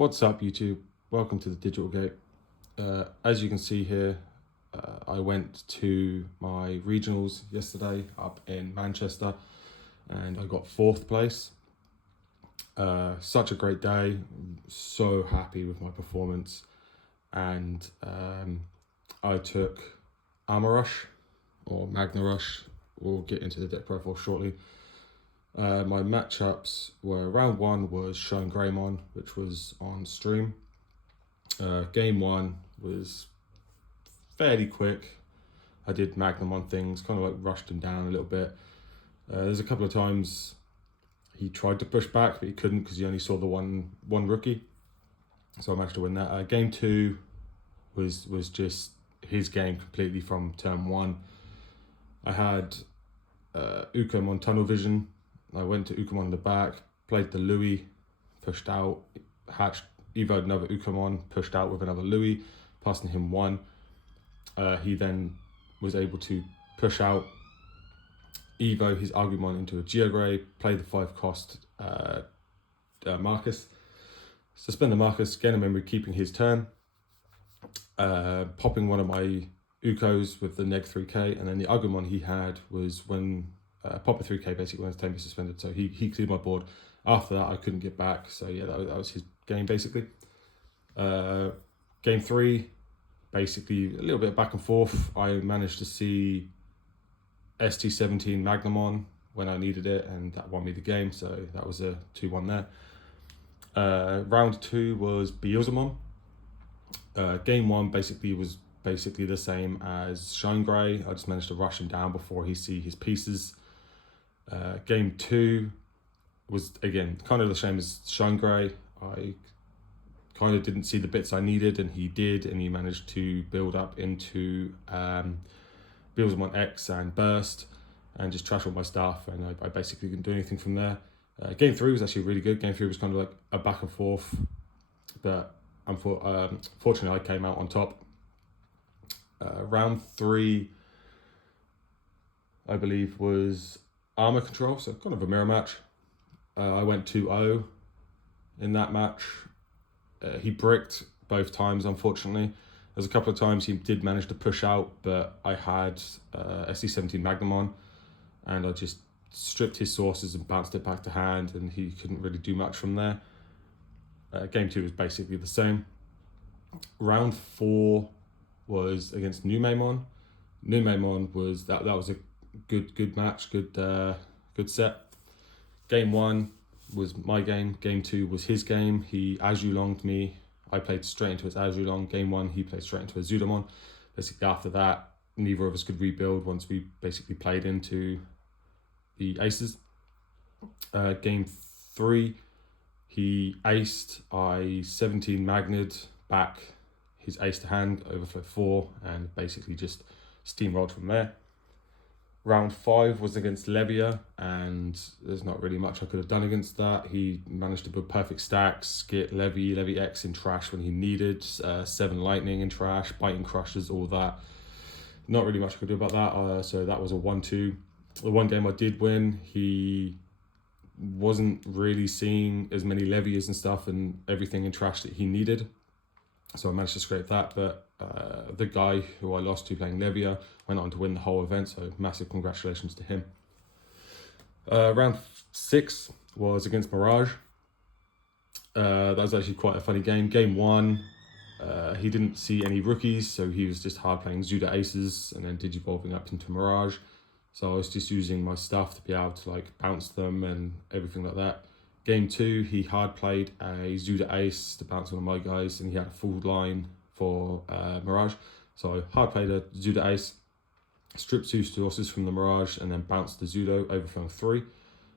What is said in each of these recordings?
What's up, YouTube? Welcome to the D.G.O. As you can see here, I went to my regionals yesterday up in Manchester and I got 4th place. Such a great day, so happy with my performance, and I took Armor Rush or Magna Rush. We'll get into the deck profile shortly. My matchups were round 1 was Magnamon, which was on stream. Game 1 was fairly quick. I did Magnamon things, kind of like rushed him down a little bit. There's a couple of times he tried to push back, but he couldn't because he only saw the one rookie. So I managed to win that. Game 2 was just his game completely from turn 1. I had Ukomon Tunnel Vision. I went to Ukomon in the back, played the Louis, pushed out, hatched, evoed another Ukomon, pushed out with another Louis, passing him 1. He then was able to push out, evo his Agumon into a D.G.O, play the 5-cost Marcus, suspend the Marcus, gain a memory, keeping his turn, popping one of my Ukos with the neg 3k, and then the Agumon he had was when pop a 3k basically when his turn was suspended, so he cleared my board. After that I couldn't get back, so yeah, that was his game basically. Game 3, basically a little bit back and forth. I managed to see ST17 Magnamon when I needed it, and that won me the game, so that was a 2-1 there. Round 2 was Beelzemon. Game 1 basically was the same as Shine Grey. I just managed to rush him down before he see his pieces. Game 2 was again kind of the same as Shine Grey. I kind of didn't see the bits I needed, and he did, and he managed to build up into Beelzemon X and Burst and just trash all my stuff, and I basically didn't do anything from there. Game 3 was actually really good. Game 3 was kind of like a back and forth, but fortunately I came out on top. Round 3, I believe, was Armor Control, so kind of a mirror match. I went 2-0 in that match. He bricked both times, unfortunately. There's a couple of times he did manage to push out, but I had SC17 Magnamon, and I just stripped his sources and bounced it back to hand, and he couldn't really do much from there. Game 2 was basically the same. Round 4 was against Magnamon. Magnamon was that was a good match, good set. Game 1 was my game. Game 2 was his game. He Azulonged me. I played straight into his Azulong. Game 1 he played straight into his Zudamon. Basically after that, neither of us could rebuild once we basically played into the aces. Game 3 he aced. I 17 Magnid back his ace to hand, overflow 4, and basically just steamrolled from there. Round 5 was against Levia, and there's not really much I could have done against that. He managed to build perfect stacks, get Levy X in trash when he needed, 7 lightning in trash, biting crushes, all that. Not really much I could do about that, so that was a 1-2. The one game I did win, he wasn't really seeing as many Levias and stuff and everything in trash that he needed, so I managed to scrape that, but the guy who I lost to playing Levia went on to win the whole event, so massive congratulations to him. Round 6 was against Mirage. That was actually quite a funny game. Game 1, he didn't see any rookies, so he was just hard playing Zuda Aces and then digivolving up into Mirage. So I was just using my stuff to be able to like bounce them and everything like that. Game 2, he hard played a Zuda Ace to bounce one of my guys, and he had a full line for Mirage. So I hard played a Zuda Ace, stripped 2 sources from the Mirage, and then bounced the Zudo, overflowing 3.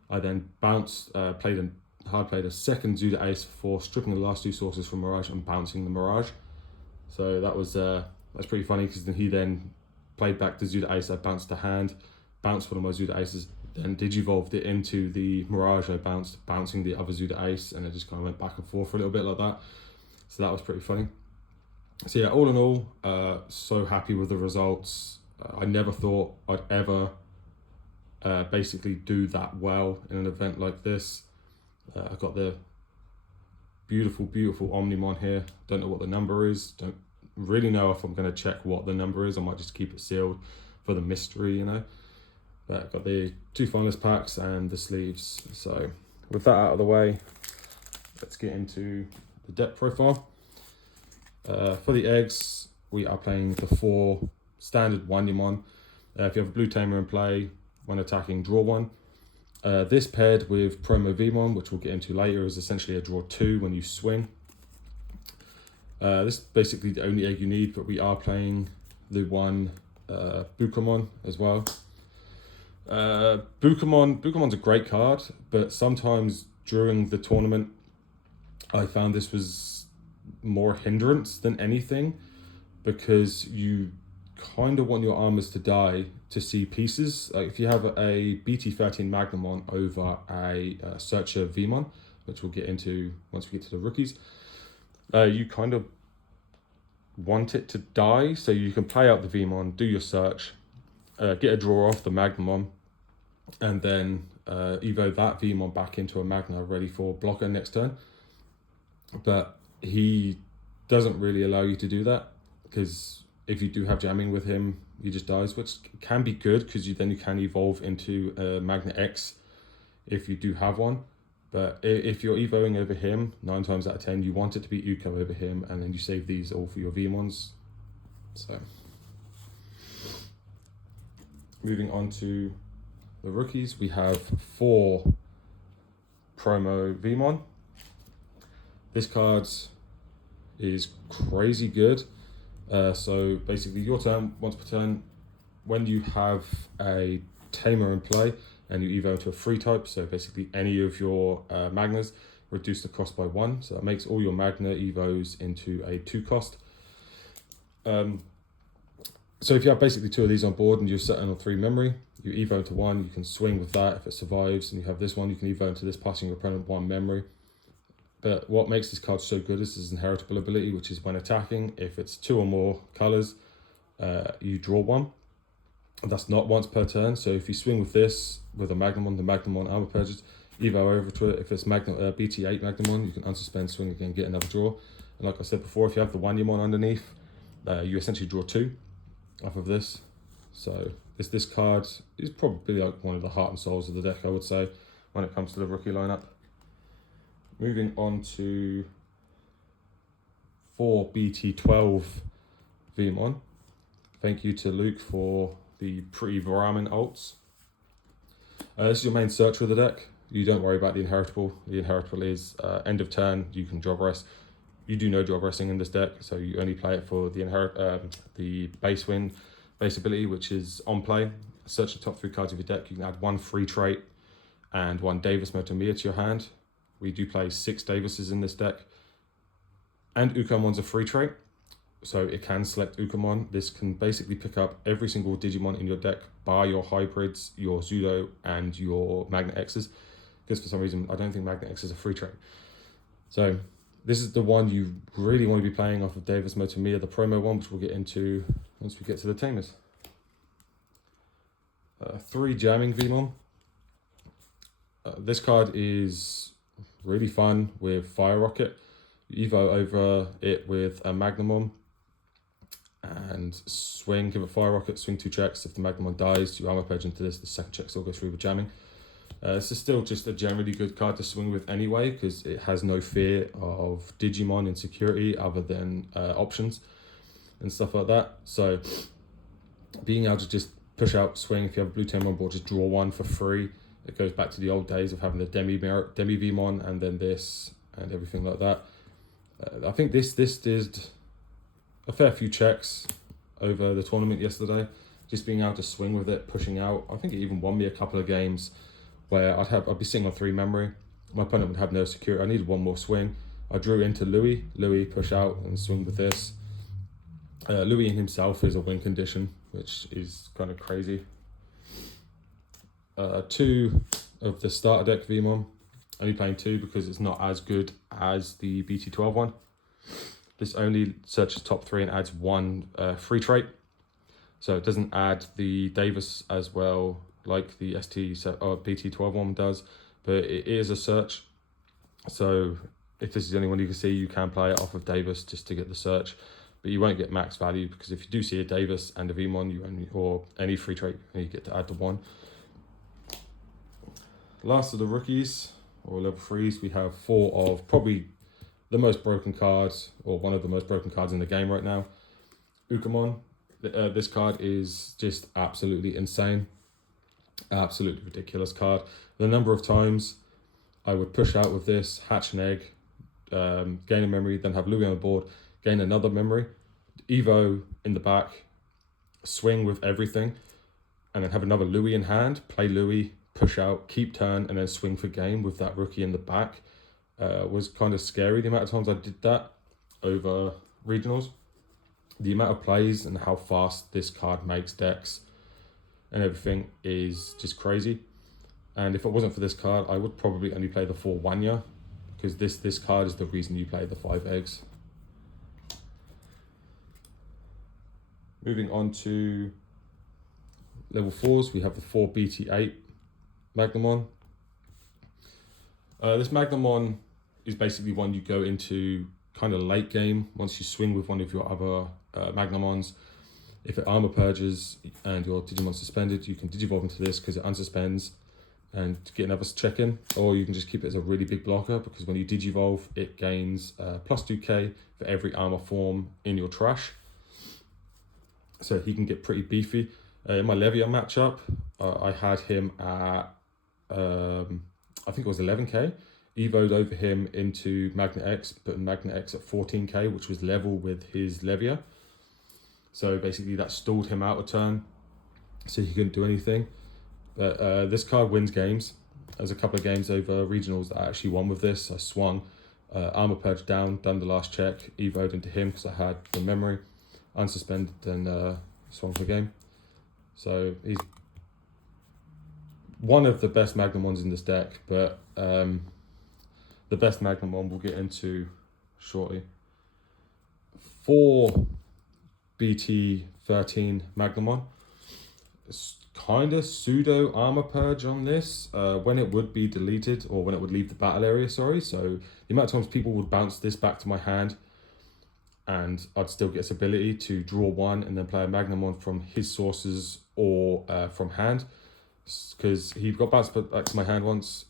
I then hard played a second Zuda Ace for stripping the last 2 sources from Mirage and bouncing the Mirage. So that was that's pretty funny, because he then played back the Zuda Ace. I bounced the hand, bounced one of my Zuda Aces, then digivolved it into the Mirage. I bouncing the other Zuda Ace, and it just kind of went back and forth for a little bit like that. So that was pretty funny. So yeah, all in all, so happy with the results. I never thought I'd ever basically do that well in an event like this. I got the beautiful, beautiful Omnimon here. Don't know what the number is. Don't really know if I'm going to check what the number is. I might just keep it sealed for the mystery, you know. But I've got the 2 finalist packs and the sleeves. So with that out of the way, let's get into the deck profile. For the eggs, we are playing the 4 standard Wanyamon. If you have a blue tamer in play, when attacking, draw 1. This paired with Promo Vmon, which we'll get into later, is essentially a draw 2 when you swing. This is basically the only egg you need, but we are playing the one Bukamon as well. Bukamon's a great card, but sometimes during the tournament, I found this was more hindrance than anything, because you kind of want your armors to die to see pieces. Like if you have a BT13 Magnamon over a Searcher Vmon, which we'll get into once we get to the rookies, you kind of want it to die so you can play out the Vmon, do your search, get a draw off the Magnamon, and then evo that Vmon back into a Magna ready for blocker next turn. But he doesn't really allow you to do that, because if you do have jamming with him, he just dies, which can be good because you can evolve into a Magna X if you do have one. But if you're evoing over him, 9 times out of 10, you want it to be Uko over him, and then you save these all for your Vmons. So, moving on to the rookies, we have 4 Promo Vmon. This card is crazy good. So basically your turn, once per turn, when you have a tamer in play and you evo into a 3 type, so basically any of your Magnas, reduce the cost by 1. So that makes all your Magna evos into a 2 cost. So if you have basically 2 of these on board and you're setting on 3 memory, you evo into 1, you can swing with that. If it survives and you have this one, you can evo into this, passing your opponent 1 memory. But what makes this card so good is his inheritable ability, which is when attacking, if it's 2 or more colors, you draw 1. That's not once per turn. So if you swing with this, with a Magnamon, the Magnamon armor purges, evo over to it. If it's BT8 Magnamon, you can unsuspend, swing again, get another draw. And like I said before, if you have the Wanyamon underneath, you essentially draw 2 off of this. So this card is probably like one of the heart and souls of the deck, I would say, when it comes to the rookie lineup. Moving on to 4 BT12 Vmon. Thank you to Luke for the pre-Varamin ults. This is your main search of the deck. You don't worry about the inheritable. The inheritable is end of turn, you can job rest. You do no job resting in this deck, so you only play it for the base ability, which is on play. Search the top 3 cards of your deck. You can add 1 free trait and 1 Davis Motomiya to your hand. We do play 6 Davises in this deck. And Ukamon's a free trait, so it can select Ukamon. This can basically pick up every single Digimon in your deck, bar your hybrids, your Zudo, and your Magna X's. Because for some reason, I don't think Magna X is a free trait. So this is the one you really want to be playing off of Davis Motomiya, the promo one, which we'll get into once we get to the Tamers. 3 Jamming Vmon. This card is really fun with Fire Rocket. You evo over it with a Magnamon and swing, give it Fire Rocket, swing 2 checks. If the Magnamon dies, you armor purge into this, the second check still goes through with jamming. This is still just a generally good card to swing with anyway, because it has no fear of Digimon insecurity other than options and stuff like that. So being able to just push out, swing, if you have a blue tamer on board, just draw 1 for free. It goes back to the old days of having the Demi Vmon and then this and everything like that. I think this did a fair few checks over the tournament yesterday. Just being able to swing with it, pushing out. I think it even won me a couple of games where I'd be sitting on 3 memory. My opponent would have no security. I needed 1 more swing. I drew into Louis. Louis push out and swing with this. Louis in himself is a win condition, which is kind of crazy. 2 of the starter deck Vmon. Only playing 2 because it's not as good as the BT12 one. This only searches top 3 and adds 1 free trait. So it doesn't add the Davis as well like the BT12 one does, but it is a search. So if this is the only one you can see, you can play it off of Davis just to get the search, but you won't get max value, because if you do see a Davis and a Vmon, you only, or any free trait, you get to add to 1. Last of the rookies, or level 3s, we have 4 of probably the most broken cards, or one of the most broken cards in the game right now. Ukamon. This card is just absolutely insane. Absolutely ridiculous card. The number of times I would push out with this, hatch an egg, gain a memory, then have Louis on the board, gain another memory, Evo in the back, swing with everything, and then have another Louis in hand, play Louis, push out, keep turn, and then swing for game with that rookie in the back. Was kind of scary, the amount of times I did that over regionals. The amount of plays and how fast this card makes decks and everything is just crazy. And if it wasn't for this card, I would probably only play the 4 Wanya, because this card is the reason you play the 5 eggs. Moving on to level 4s, we have the 4 BT8 Magnamon. This Magnamon is basically one you go into kind of late game once you swing with one of your other Magnamons. If it armor purges and your Digimon suspended, you can Digivolve into this because it unsuspends and get another check in, or you can just keep it as a really big blocker, because when you Digivolve, it gains plus 2k for every armor form in your trash. So he can get pretty beefy. In my Levia matchup, I had him at, I think it was 11k. Evoed over him into Magna X, put Magna X at 14k, which was level with his Levia. So basically that stalled him out a turn, so he couldn't do anything. But this card wins games. There's a couple of games over regionals that I actually won with this. I swung, armor purge down, done the last check, evoed into him because I had the memory, unsuspended, and swung for game. So he's one of the best Magnamons in this deck, but the best Magnamon we'll get into shortly. 4 BT13 Magnamon. It's kind of pseudo armor purge on this when it would be deleted, or when it would leave the battle area, sorry. So the amount of times people would bounce this back to my hand and I'd still get this ability to draw 1 and then play a Magnamon from his sources or from hand, because he got bounced back to my hand once.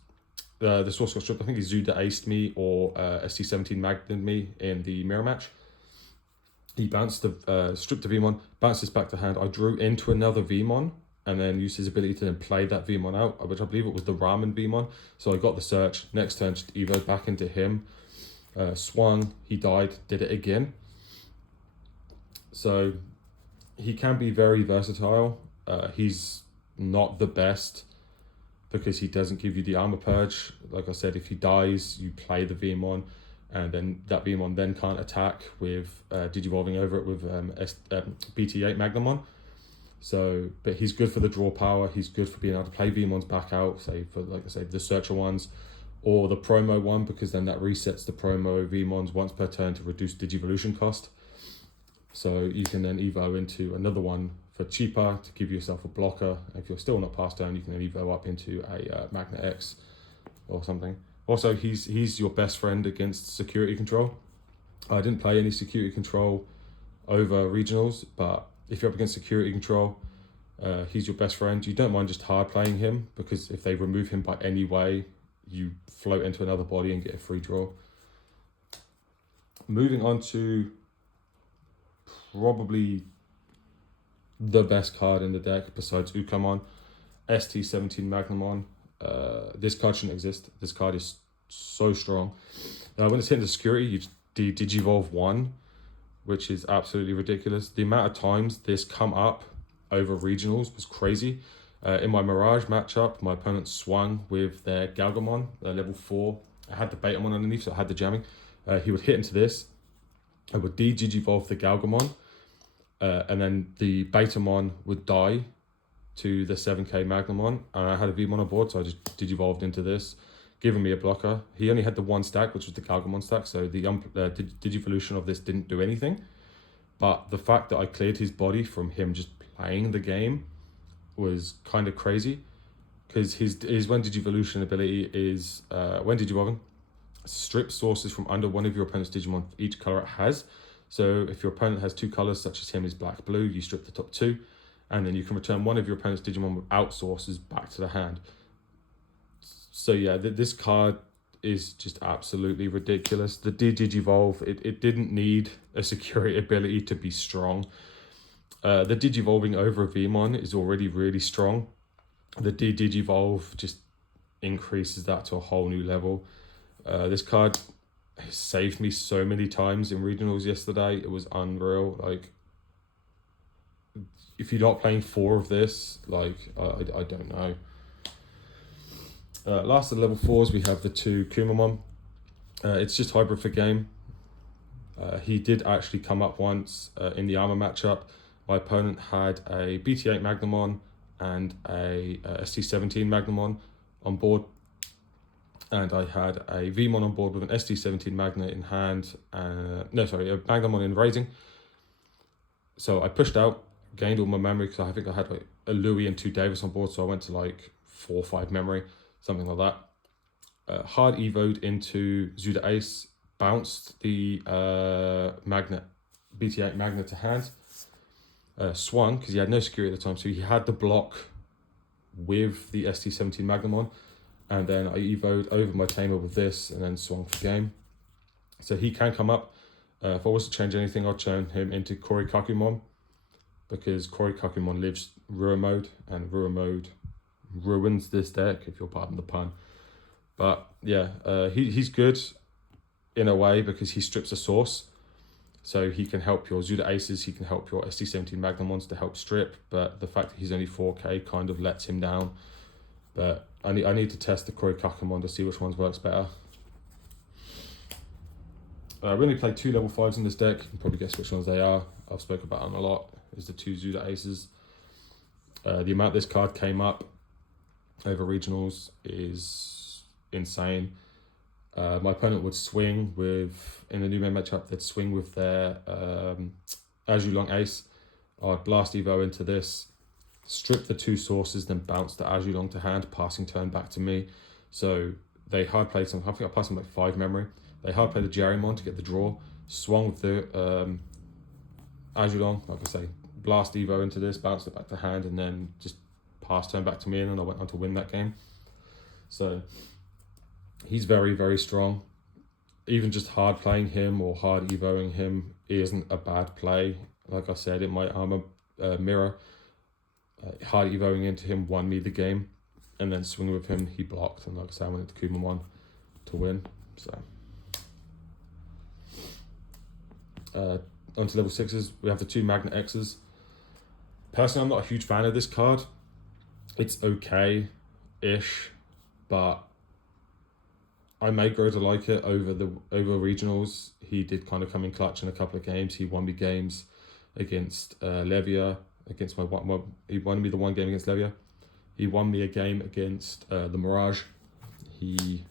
The source got stripped. I think he Zuda aced me, or ST17 Magned me in the mirror match. He bounced the stripped the Vmon, bounced this back to hand. I drew into another Vmon and then used his ability to then play that Vmon out, which I believe it was the Ramen Vmon. So I got the search. Next turn, just evoed back into him. Swung, he died, did it again. So he can be very versatile. He's not the best because he doesn't give you the armor purge. Like I said, if he dies, you play the Vmon, and then that Vmon then can't attack with Digivolving over it with BT8 Magnamon. So, but he's good for the draw power. He's good for being able to play Vmons back out, say for, like I say, the Searcher ones, or the promo one, because then that resets the promo Vmons once per turn to reduce Digivolution cost. So you can then evo into another one for cheaper to give yourself a blocker. If you're still not past turn, you can then evo up into a Magna X or something. Also, he's your best friend against security control. I didn't play any security control over regionals, but if you're up against security control, he's your best friend. You don't mind just hard playing him, because if they remove him by any way, you float into another body and get a free draw. Moving on to probably the best card in the deck besides Ukamon, ST17 Magnamon. This card shouldn't exist. This card is so strong. When it's hitting the security, you Digivolve 1, which is absolutely ridiculous. The amount of times this come up over regionals was crazy. In my Mirage matchup, my opponent swung with their Galgamon, level 4. I had the Betamon underneath, so I had the jamming. He would hit into this. I would Digivolve the Galgamon, and then the Betamon would die to the 7k Magnamon, and I had a Vmon on board, so I just Digivolved into this, giving me a blocker. He only had the 1 stack, which was the Galgamon stack, so the Digivolution of this didn't do anything. But the fact that I cleared his body from him just playing the game was kind of crazy, because his when Digivolution ability is when Digivolving, Strip sources from under one of your opponent's Digimon for each color it has. So if your opponent has 2 colors, such as him is black, blue, you strip the top 2, and then you can return one of your opponent's Digimon without sources back to the hand. So yeah, this card is just absolutely ridiculous. The Digivolve, it didn't need a security ability to be strong. The Digivolving over a Vmon is already really strong. The Digivolve just increases that to a whole new level. This card saved me so many times in regionals yesterday. It was unreal. Like, if you're not playing 4 of this, like, I don't know. Last of the level 4s, we have the 2 Kumamon. It's just hybrid for game. He did actually come up once in the armor matchup. My opponent had a BT8 Magnamon and a ST17 Magnamon on board. And I had a Vmon on board with an ST17 Magna in hand. A Magnamon in raising. So I pushed out, gained all my memory, because I think I had like a Louis and 2 Davis on board. So I went to like 4 or 5 memory, something like that. Hard evoed into Zuda Ace, bounced the BT8 Magna to hand. Swung, because he had no security at the time, so he had the block with the ST17 Magnamon, and then I evoed over my tamer with this, and then swung for game. So he can come up. If I was to change anything, I'd turn him into Korikakumon, because Korikakumon lives Ruin mode, and Ruin mode ruins this deck, if you'll pardon the pun. But yeah, he's good in a way, because he strips a source. So he can help your Zuda Aces, he can help your ST17 Magnamons to help strip, but the fact that he's only 4k kind of lets him down. But I need to test the Korikakumon to see which ones works better. We only played 2 level 5s in this deck. You can probably guess which ones they are. I've spoken about them a lot. Is the 2 Zuda Aces. The amount this card came up over regionals is insane. My opponent would swing with, in the new main matchup, they'd swing with their Azulong Ace. I'd blast Evo into this, strip the 2 sources, then bounce the Azulong to hand, passing turn back to me. So they hard played some, I think I passed them like 5 memory. They hard played the Jerrymon to get the draw, swung with the Azulong, like I say, blast Evo into this, bounced it back to hand, and then just pass turn back to me, and then I went on to win that game. So he's very, very strong. Even just hard playing him or hard evoing him isn't a bad play. Like I said, in my armor mirror, hard evoing into him won me the game, and then swinging with him, he blocked, and like I said, I went into Kumamon to win. So onto level 6s, we have the 2 Magna X's. Personally, I'm not a huge fan of this card. It's okay-ish, but I may grow to like it over regionals. He did kind of come in clutch in a couple of games. He won me games against Levia, against he won me the 1 game against Levia. He won me a game against the Mirage. He,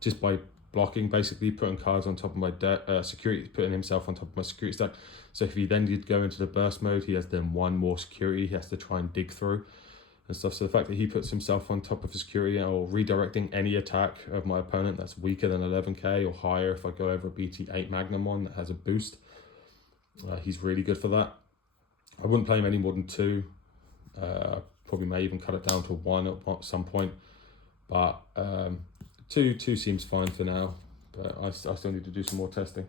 just by blocking, basically putting cards on top of my deck, putting himself on top of my security stack. So if he then did go into the burst mode, he has then 1 more security he has to try and dig through and stuff. So the fact that he puts himself on top of a security or redirecting any attack of my opponent that's weaker than 11k or higher, if I go over a BT8 Magnamon that has a boost, he's really good for that. I wouldn't play him any more than 2. Probably may even cut it down to 1 at some point, but 2 seems fine for now. But I still need to do some more testing.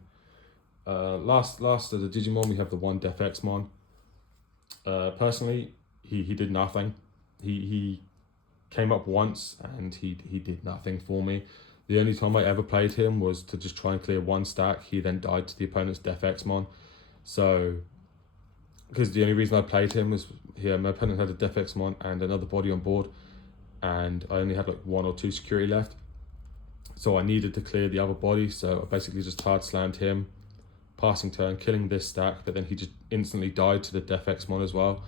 Last of the Digimon, we have the 1 Defexmon. Personally, he did nothing. He came up once and he did nothing for me. The only time I ever played him was to just try and clear 1 stack. He then died to the opponent's Defexmon. So, because the only reason I played him was my opponent had a Defexmon and another body on board, and I only had like 1 or 2 security left. So I needed to clear the other body, so I basically just hard slammed him, passing turn, killing this stack, but then he just instantly died to the Defexmon as well.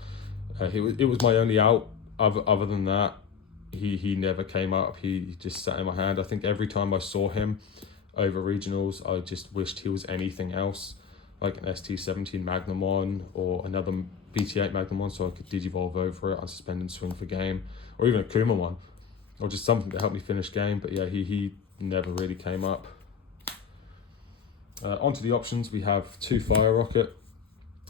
It was my only out. Other than that, he never came up. He just sat in my hand. I think every time I saw him over regionals, I just wished he was anything else, like an ST17 Magnamon or another BT8 Magnamon, so I could Digivolve over it, unsuspend and swing for game, or even a Kumamon, or just something to help me finish game. But yeah, he never really came up. Onto the options, we have 2 Fire Rocket.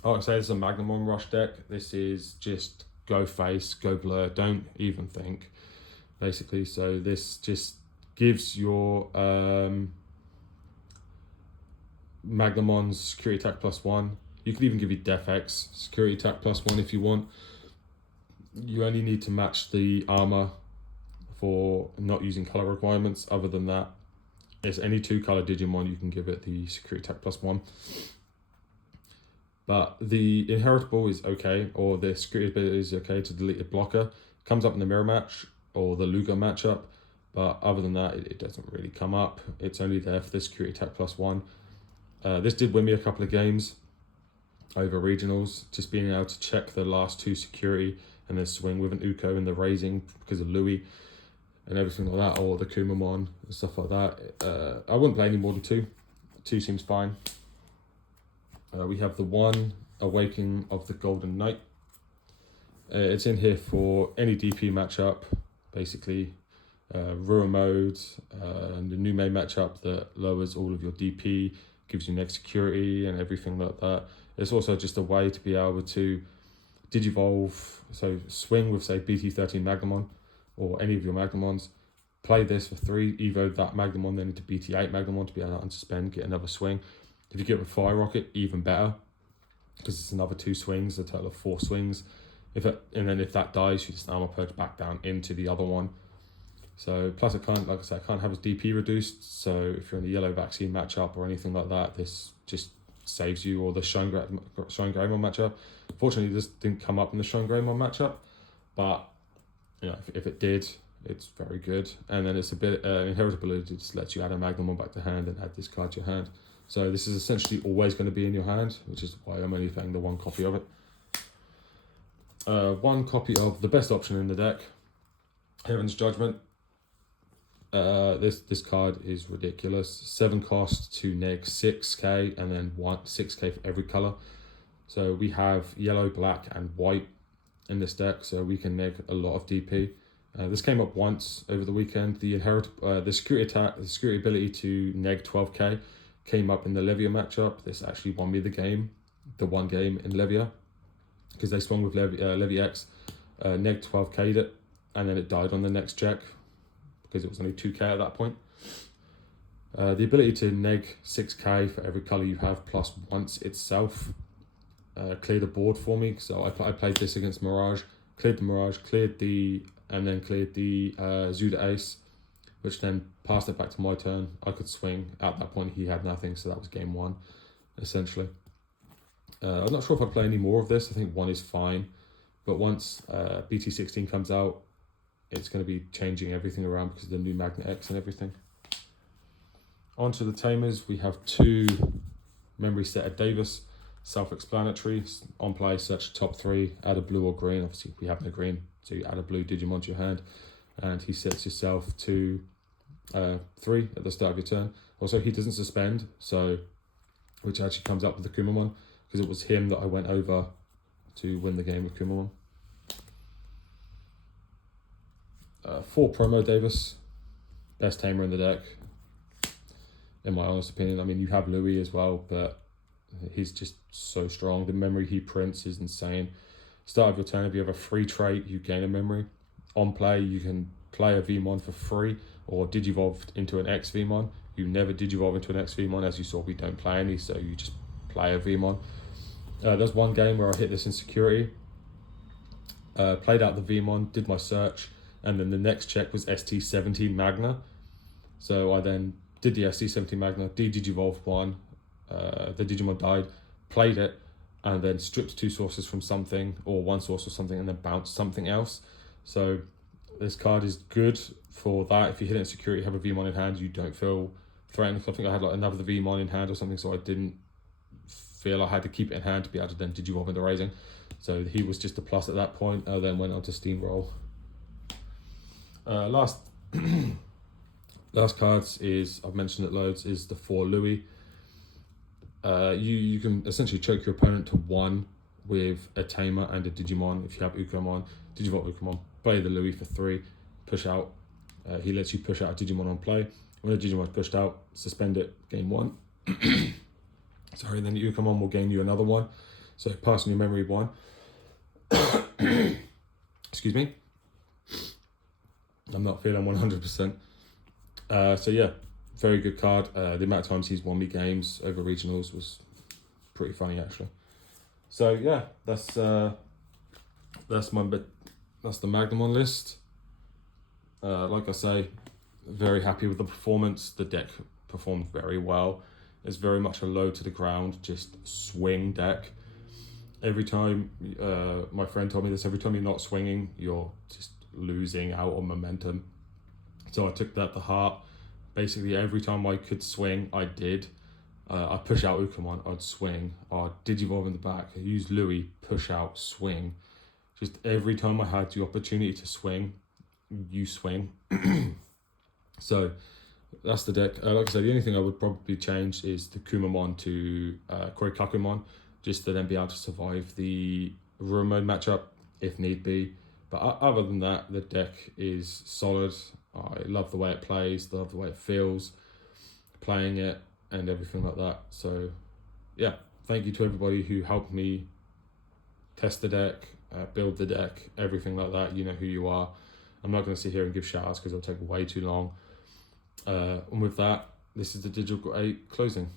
Like I say, this is a Magnamon Rush deck. This is just go face, go blur, don't even think, basically. So this just gives your Magnamon's security attack +1. You could even give you Def X security attack +1 if you want. You only need to match the armor for not using color requirements. Other than that, it's any 2 color Digimon, you can give it the security attack +1. But the inheritable is okay, or the security ability is okay to delete a blocker. Comes up in the mirror match or the Luger matchup, but other than that, it doesn't really come up. It's only there for the security attack +1. This did win me a couple of games over regionals, just being able to check the last 2 security and then swing with an Uko in the raising because of Louis and everything like that, or the Kumamon and stuff like that. I wouldn't play any more than 2. 2 seems fine. We have the 1 Awakening of the Golden Knight. It's in here for any DP matchup, basically. Ruin mode, and the new main matchup that lowers all of your DP, gives you next security and everything like that. It's also just a way to be able to digivolve, so swing with, say, BT13 Magnamon or any of your Magnamons. Play this for 3, evo that Magnamon then into BT8 Magnamon to be able to unsuspend, get another swing. If you get it with Fire Rocket, even better, because it's another 2 swings, a total of 4 swings. And then if that dies, you just armor purge back down into the other one. So plus it can't, like I said, I can't have its DP reduced. So if you're in a yellow vaccine matchup or anything like that, this just saves you. Or the Shine Greymon matchup. Fortunately, this didn't come up in the Shine Greymon matchup, but you know, if it did, it's very good. And then it's a bit inheritability, just lets you add a Magnamon back to hand and add this card to your hand. So this is essentially always going to be in your hand, which is why I'm only playing the 1 copy of it. 1 copy of the best option in the deck, Heaven's Judgment. This card is ridiculous. 7 cost to neg 6k and then 6k for every color. So we have yellow, black, and white in this deck, so we can neg a lot of DP. This came up once over the weekend. The security attack, the security ability to neg 12k came up in the Levia matchup. This actually won me the game, the 1 game in Levia, because they swung with Levy X, neg 12k'd it, and then it died on the next check because it was only 2k at that point. The ability to neg 6k for every color you have plus once itself cleared the board for me. So I played this against Mirage, cleared the Mirage, and then cleared the Zuda Ace, which then passed it back to my turn. I could swing. At that point, he had nothing, so that was game 1, essentially. I'm not sure if I'd play any more of this. I think 1 is fine. But once BT16 comes out, it's going to be changing everything around because of the new Magna X and everything. On to the Tamers. We have 2 Memory Set of Davis. Self-explanatory. On play, search top 3, add a blue or green. Obviously, we have no green, so you add a blue Digimon to your hand. And he sets yourself to 3 at the start of your turn. Also, he doesn't suspend, so which actually comes up with the Kumamon, because it was him that I went over to win the game with Kumamon. 4 Promo Davis, best tamer in the deck, in my honest opinion. I mean, you have Louis as well, but he's just so strong. The memory he prints is insane. Start of your turn, if you have a free trait, you gain a memory. On play, you can play a Vmon for free or digivolve into an X Vmon. You never digivolve into an X Vmon. As you saw, we don't play any, so you just play a Vmon. There's one game where I hit this in security, played out the Vmon, did my search, and then the next check was ST17 Magna. So I then did the ST17 Magna, digivolved 1, the Digimon died, played it, and then stripped 2 sources from something, or 1 source or something, and then bounced something else. So this card is good for that. If you hit it in security, have a Vmon in hand, you don't feel threatened. I think I had like another Vmon in hand or something, so I didn't feel I had to keep it in hand to be able to then digivolve into raising. So he was just a plus at that point. I then went on to Steamroll. Last cards is, I've mentioned it loads, is the 4 Louis. You can essentially choke your opponent to 1 with a Tamer and a Digimon. If you have Ukomon, Digivolve Ukomon, play the Louis for 3, push out. He lets you push out a Digimon on play. When a Digimon is pushed out, suspend it, game 1. Sorry, then Ukamon will gain you another one. So passing your memory 1. Excuse me. I'm not feeling 100%. So yeah, very good card. The amount of times he's won me games over regionals was pretty funny actually. So yeah, that's the Magnamon list. Like I say, very happy with the performance. The deck performed very well. It's very much a low to the ground, just swing deck. Every time, my friend told me this, every time you're not swinging, you're just losing out on momentum. So I took that to heart. Basically, every time I could swing, I did. I push out Ukamon, I'd swing. I'd Digivolve in the back, I use Louis, push out, swing. Just every time I had the opportunity to swing, you swing. So that's the deck. Like I said, the only thing I would probably change is the Kumamon to Korikakumon, just to then be able to survive the Ruin Mode matchup if need be. But other than that, the deck is solid. I love the way it plays, love the way it feels, playing it and everything like that. So yeah, thank you to everybody who helped me test the deck, build the deck, everything like that. You know who you are. I'm not going to sit here and give shout outs because it'll take way too long. And with that, this is the D.G.O closing.